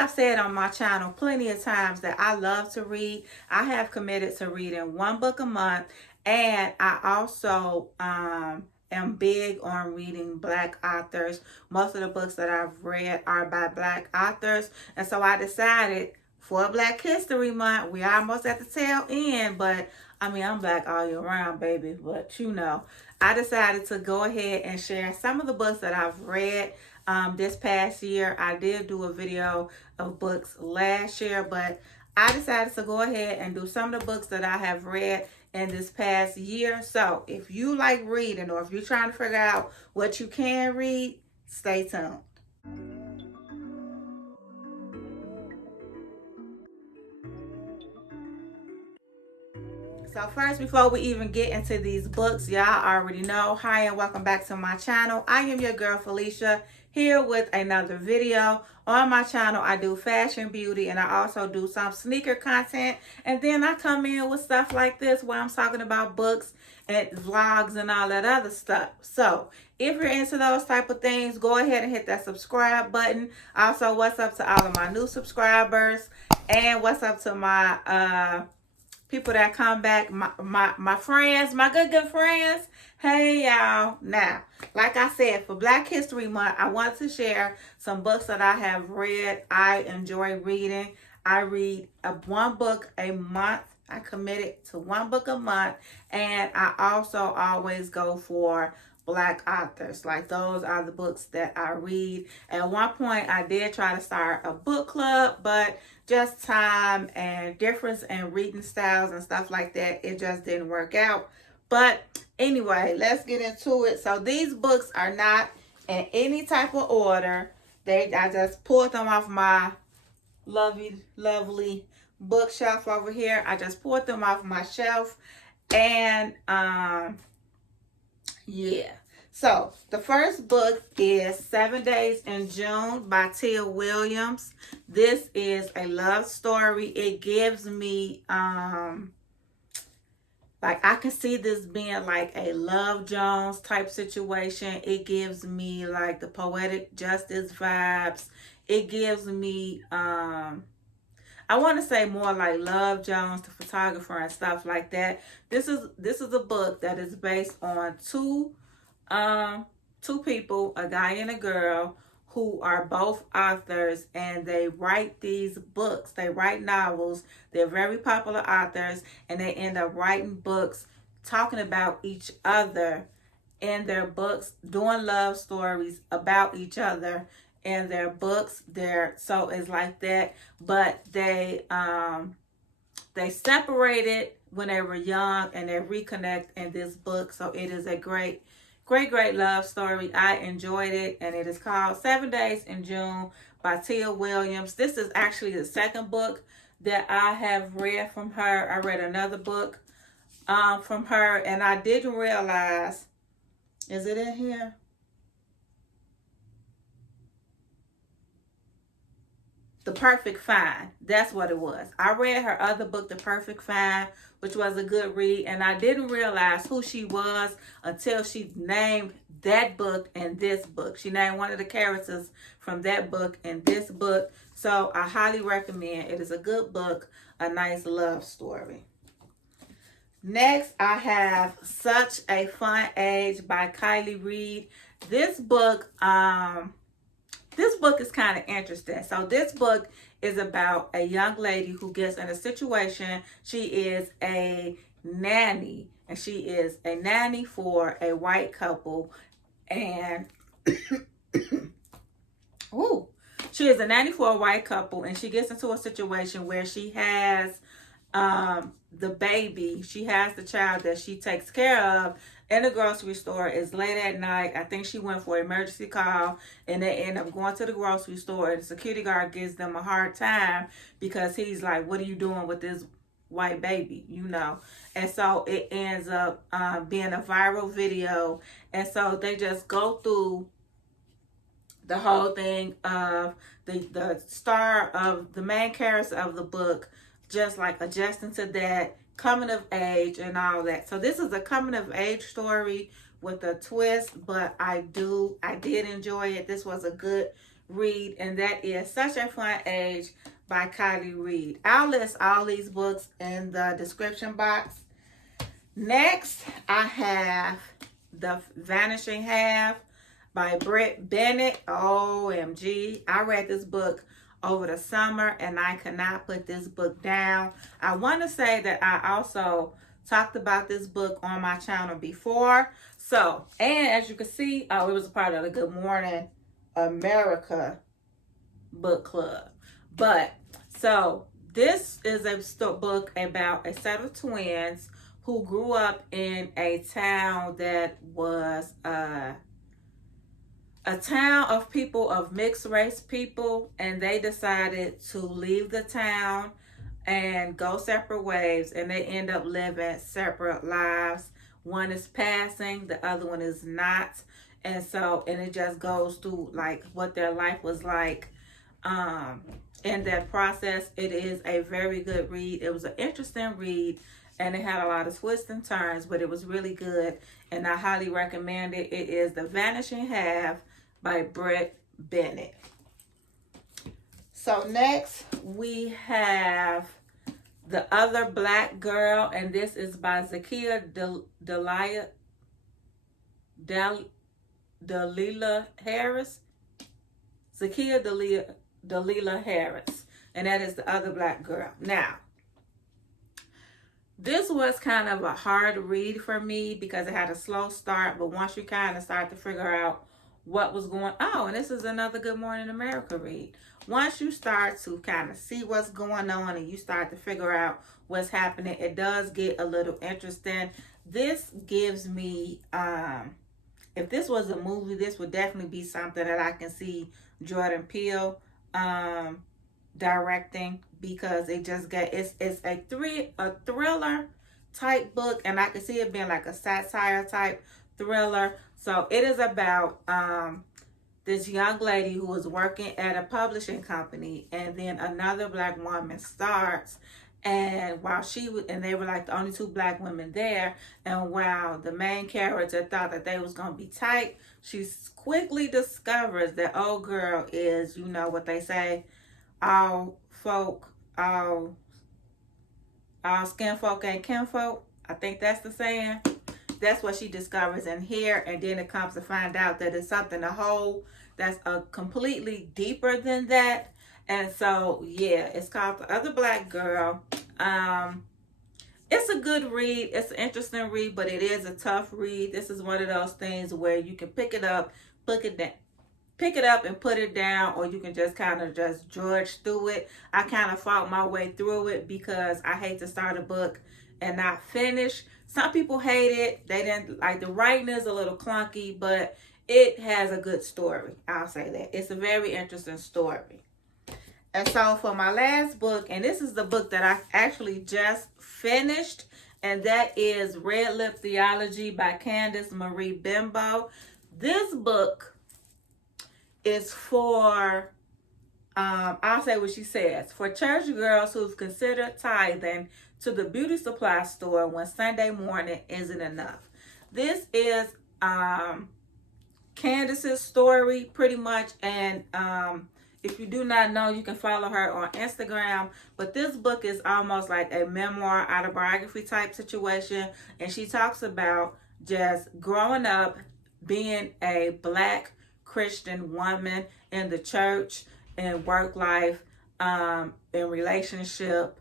I've said on my channel plenty of times that I love to read. I have committed to reading one book a month, and I also am big on reading Black authors. Most of the books that I've read are by Black authors, and so I decided for Black History Month, we're almost at the tail end, but I mean, I'm Black all year round, baby, but you know, I decided to go ahead and share some of the books that I've read this past year. I did do a video of books last year, but I decided to go ahead and do some of the books that I have read in this past year. So if you like reading, or if you're trying to figure out what you can read, stay tuned. So first, before we even get into these books, y'all already know, hi and welcome back to my channel. I am your girl Felicia, here with another video. On my channel, I do fashion, beauty, and I also do some sneaker content. And then I come in with stuff like this where I'm talking about books and vlogs and all that other stuff. So if you're into those type of things, go ahead and hit that subscribe button. Also, what's up to all of my new subscribers, and what's up to my people that come back, my friends, my good friends. Hey y'all. Now, like I said, for Black History Month, I want to share some books that I have read. I enjoy reading. I read one book a month. I committed to one book a month, and I also always go for Black authors. Like, those are the books that I read. At one point, I did try to start a book club, but just time and difference in reading styles and stuff like that, it just didn't work out. But anyway, let's get into it. So these books are not in any type of order. I just pulled them off my lovely bookshelf over here. I just pulled them off my shelf, and yeah. So the first book is 7 Days in June by Tia Williams. This is a love story. It gives me like, I can see this being like a Love Jones type situation. It gives me like the poetic justice vibes. It gives me I want to say more like Love Jones, the photographer, and stuff like that. This is a book that is based on two people, a guy and a girl, who are both authors, and they write these books. They write novels. They're very popular authors, and they end up writing books talking about each other in their books, doing love stories about each other in their books. So it's like that, but they separated when they were young, and they reconnect in this book. So it is a great love story. I enjoyed it, and it is called 7 Days in June by Tia Williams. This is actually the second book that I have read from her. I read another book from her, and I didn't realize, is it in here? The Perfect Find. That's what it was. I read her other book, The Perfect Find, which was a good read, and I didn't realize who she was until she named that book and this book. She named one of the characters from that book and this book. So I highly recommend. It is a good book, a nice love story. Next, I have Such a Fun Age by Kylie Reed. This book is kind of interesting. So this book is about a young lady who gets in a situation. She is a nanny, and she is a nanny for a white couple. And ooh, she is a nanny for a white couple, and she gets into a situation where she has the baby. She has the child that she takes care of in the grocery store. It's late at night. I think she went for an emergency call, and they end up going to the grocery store, and the security guard gives them a hard time because he's like, what are you doing with this white baby, you know? And so it ends up being a viral video. And so they just go through the whole thing of the star of the main character of the book, just like adjusting to that, coming of age and all that. So this is a coming of age story with a twist, but I did enjoy it. This was a good read, and that is Such a Fun Age by Kylie Reed. I'll list all these books in the description box. Next, I have The Vanishing Half by Britt Bennett. OMG. I read this book over the summer and I could not put this book down. I want to say that I also talked about this book on my channel before. So, and as you can see, it was a part of the Good Morning America book club. But, so, this is a book about a set of twins who grew up in a town that was a town of people of mixed race people, and they decided to leave the town and go separate ways, and they end up living separate lives. One is passing, the other one is not. And so, and it just goes through like what their life was like in that process. It is a very good read. It was an interesting read, and it had a lot of twists and turns, but it was really good, and I highly recommend it. It is The Vanishing Half by Britt Bennett. So next we have The Other Black Girl, and this is by Zakiya Dalila Harris. Zakiya Dalila Harris, and that is The Other Black Girl. Now, this was kind of a hard read for me because it had a slow start, but once you kind of start to figure out what was going on, and this is another Good Morning America read. Once you start to kind of see what's going on and you start to figure out what's happening, it does get a little interesting. This gives me, if this was a movie, this would definitely be something that I can see Jordan Peele directing, because it just it's a thriller type book, and I can see it being like a satire type thriller. So it is about this young lady who was working at a publishing company, and then another black woman starts, and while they were like the only two black women there, and while the main character thought that they was gonna be tight, she quickly discovers that old girl is, you know what they say, all skin folk ain't kinfolk. I think that's the saying. That's what she discovers in here, and then it comes to find out that it's something a whole that's completely deeper than that. And so, yeah, it's called The Other Black Girl. It's a good read. It's an interesting read, but it is a tough read. This is one of those things where you can pick it up and put it down, or you can just kind of just drudge through it. I kind of fought my way through it because I hate to start a book and not finish. Some people hate it. They didn't like, the writing is a little clunky, but it has a good story. I'll say that. It's a very interesting story. And so for my last book, and this is the book that I actually just finished, and that is Red Lip Theology by Candace Marie Bimbo. This book is for, I'll say what she says, for church girls who've considered tithing to the beauty supply store when Sunday morning isn't enough. This is Candace's story pretty much, and if you do not know, you can follow her on Instagram. But this book is almost like a memoir, autobiography type situation, and she talks about just growing up being a black Christian woman in the church, in work life, in relationship,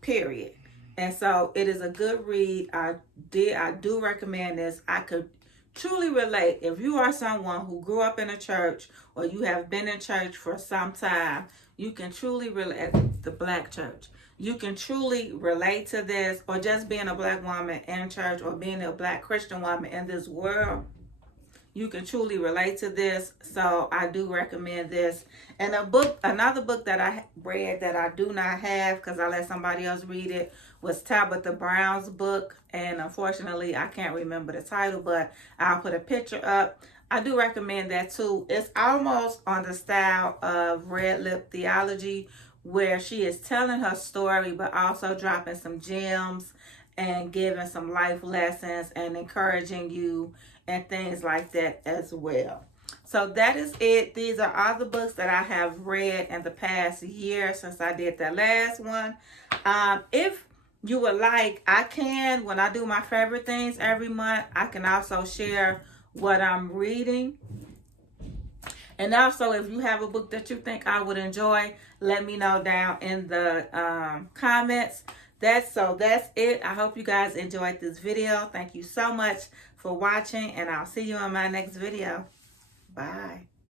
period. And so it is a good read. I do recommend this. I could truly relate. If you are someone who grew up in a church, or you have been in church for some time, you can truly relate. The black church, you can truly relate to this, or just being a black woman in church, or being a black Christian woman in this world, you can truly relate to this. So I do recommend this. And another book that I read that I do not have because I let somebody else read it, was Tabitha Brown's book. And unfortunately, I can't remember the title, but I'll put a picture up. I do recommend that too. It's almost on the style of Red Lip Theology, where she is telling her story, but also dropping some gems and giving some life lessons and encouraging you and things like that as well. So that is it. These are all the books that I have read in the past year since I did that last one. If you would like, I can, when I do my favorite things every month, I can also share what I'm reading. And also, if you have a book that you think I would enjoy, let me know down in the comments. That's it. I hope you guys enjoyed this video. Thank you so much for watching, and I'll see you in my next video. Bye.